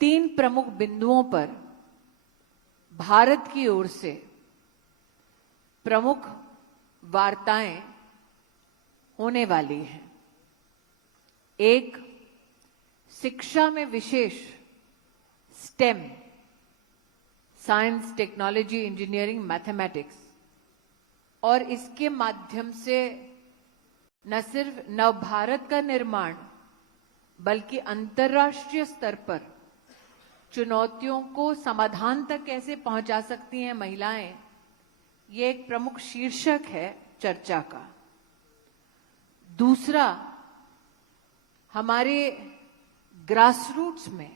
3 प्रमुख बिंदुओं पर भारत की ओर से प्रमुख वार्ताएं होने वाली हैं। एक, शिक्षा में विशेष STEM, science, technology, engineering, mathematics, और इसके माध्यम से न सिर्फ नव भारत का निर्माण बल्कि अंतर्राष्ट्रीय स्तर पर चुनौतियों को समाधान तक कैसे पहुंचा सकती हैं महिलाएं, ये एक प्रमुख शीर्षक है चर्चा का। दूसरा, हमारे ग्रासरूट्स में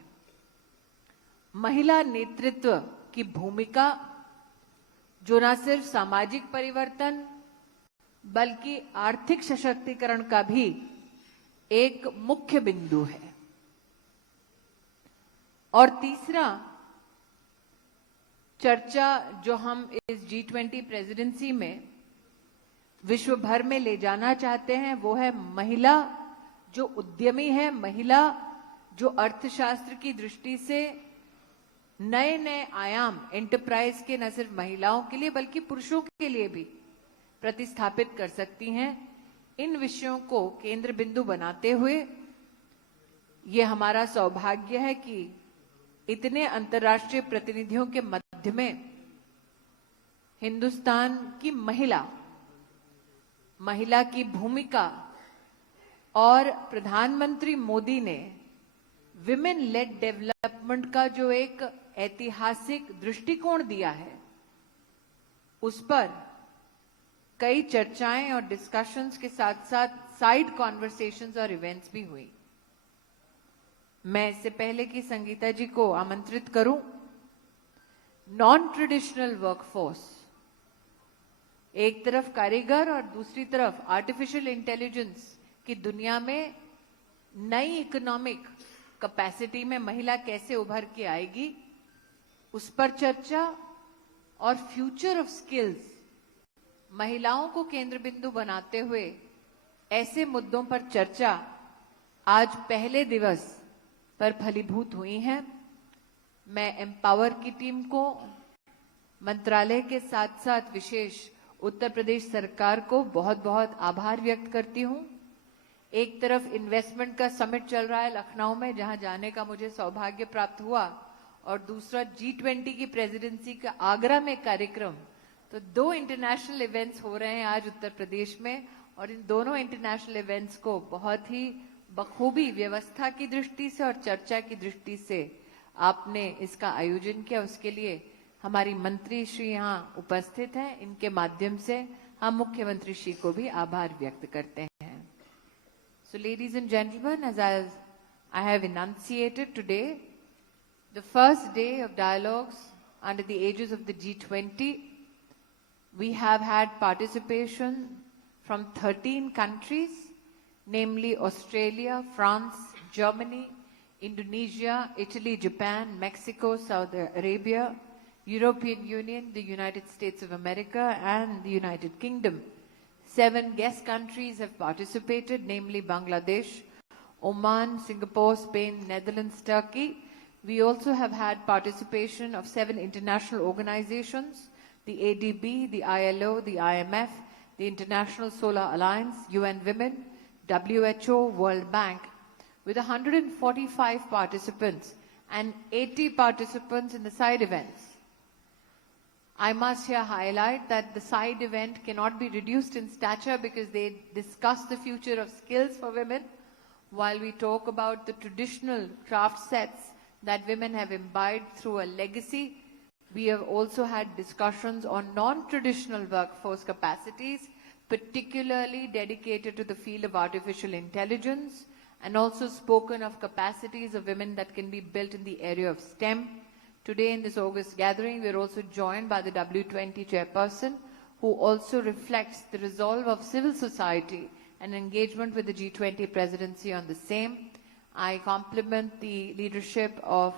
महिला नेतृत्व की भूमिका, जो न सिर्फ सामाजिक परिवर्तन बल्कि आर्थिक सशक्तिकरण का भी एक मुख्य बिंदु है। और तीसरा, चर्चा जो हम इस G20 प्रेसिडेंसी में विश्व भर में ले जाना चाहते हैं, वो है महिला जो उद्यमी है, महिला जो अर्थशास्त्र की दृष्टि से नए नए आयाम एंटरप्राइज के न सिर्फ महिलाओं के लिए बल्कि पुरुषों के लिए भी प्रतिस्थापित कर सकती हैं। इन विषयों को केंद्र बिंदु बनाते हुए ये हमारा सौभाग्य है कि इतने अंतर्राष्ट्रीय प्रतिनिधियों के मध्य में हिंदुस्तान की महिला की भूमिका और प्रधानमंत्री मोदी ने विमेन लेड डेवलपमेंट का जो एक ऐतिहासिक दृष्टिकोण दिया है, उस पर कई चर्चाएं और डिस्कशंस के साथ साथ साइड कॉन्वर्सेशंस और इवेंट्स भी हुई। मैं इससे पहले कि संगीता जी को आमंत्रित करूं, नॉन ट्रेडिशनल वर्कफोर्स, एक तरफ कारीगर और दूसरी तरफ आर्टिफिशियल इंटेलिजेंस की दुनिया में नई इकोनॉमिक कैपेसिटी में महिला कैसे उभर के आएगी, उस पर चर्चा, और फ्यूचर ऑफ स्किल्स, महिलाओं को केंद्र बिंदु बनाते हुए ऐसे मुद्दों पर चर्चा आज पहले दिवस पर फलीभूत हुई हैं। मैं एम्पावर की टीम को, मंत्रालय के साथ साथ विशेष उत्तर प्रदेश सरकार को बहुत बहुत आभार व्यक्त करती हूं। एक तरफ इन्वेस्टमेंट का समिट चल रहा है लखनऊ में, जहां जाने का मुझे सौभाग्य प्राप्त हुआ, और दूसरा G20 की प्रेसिडेंसी का आगरा में कार्यक्रम। तो 2 इंटरनेशनल इवेंट्स हो रहे हैं आज उत्तर प्रदेश में, और इन दोनों इंटरनेशनल इवेंट्स को बहुत ही बखूबी व्यवस्था की दृष्टि से और चर्चा की दृष्टि से आपने इसका आयोजन किया। उसके लिए हमारी मंत्री श्री यहाँ उपस्थित हैं, इनके माध्यम से हम मुख्यमंत्री श्री को भी आभार व्यक्त करते हैं। So ladies and gentlemen, as I have enunciated today, the first day of dialogues under the aegis of the G20, we have had participation from 13 countries, namely Australia, France, Germany, Indonesia, Italy, Japan, Mexico, Saudi Arabia, European Union, the United States of America, and the United Kingdom. 7 guest countries have participated, namely Bangladesh, Oman, Singapore, Spain, Netherlands, Turkey. We also have had participation of 7 international organizations, the ADB, the ILO, the IMF, the International Solar Alliance, UN Women, WHO, World Bank, with 145 participants and 80 participants in the side events. I must here highlight that the side event cannot be reduced in stature because they discuss the future of skills for women, while we talk about the traditional craft sets that women have imbibed through a legacy. We have also had discussions on non-traditional workforce capacities, particularly dedicated to the field of artificial intelligence, and also spoken of capacities of women that can be built in the area of STEM. Today in this August gathering, we are also joined by the W20 chairperson, who also reflects the resolve of civil society and engagement with the G20 presidency on the same. I compliment the leadership of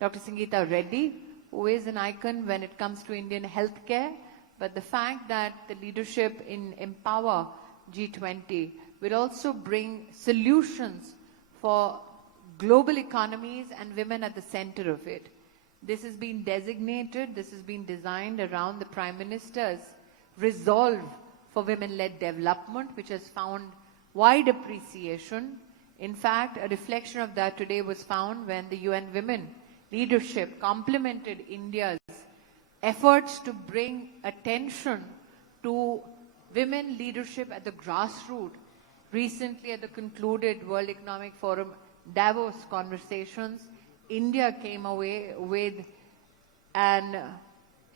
Dr. Sangeeta Reddy, who is an icon when it comes to Indian healthcare, but the fact that the leadership in Empower G20 will also bring solutions for global economies and women at the center of it. This has been designated, this has been designed around the Prime Minister's resolve for women-led development, which has found wide appreciation. In fact, a reflection of that today was found when the UN Women Leadership complimented India's efforts to bring attention to women leadership at the grassroots. Recently, at the concluded World Economic Forum Davos conversations, India came away with an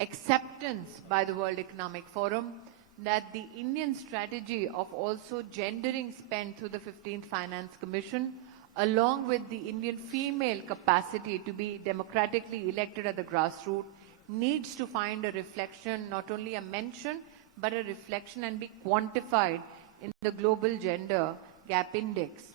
acceptance by the World Economic Forum that the Indian strategy of also gendering spend through the 15th Finance Commission, along with the Indian female capacity to be democratically elected at the grassroots, needs to find a reflection, not only a mention, but a reflection and be quantified in the Global Gender Gap Index.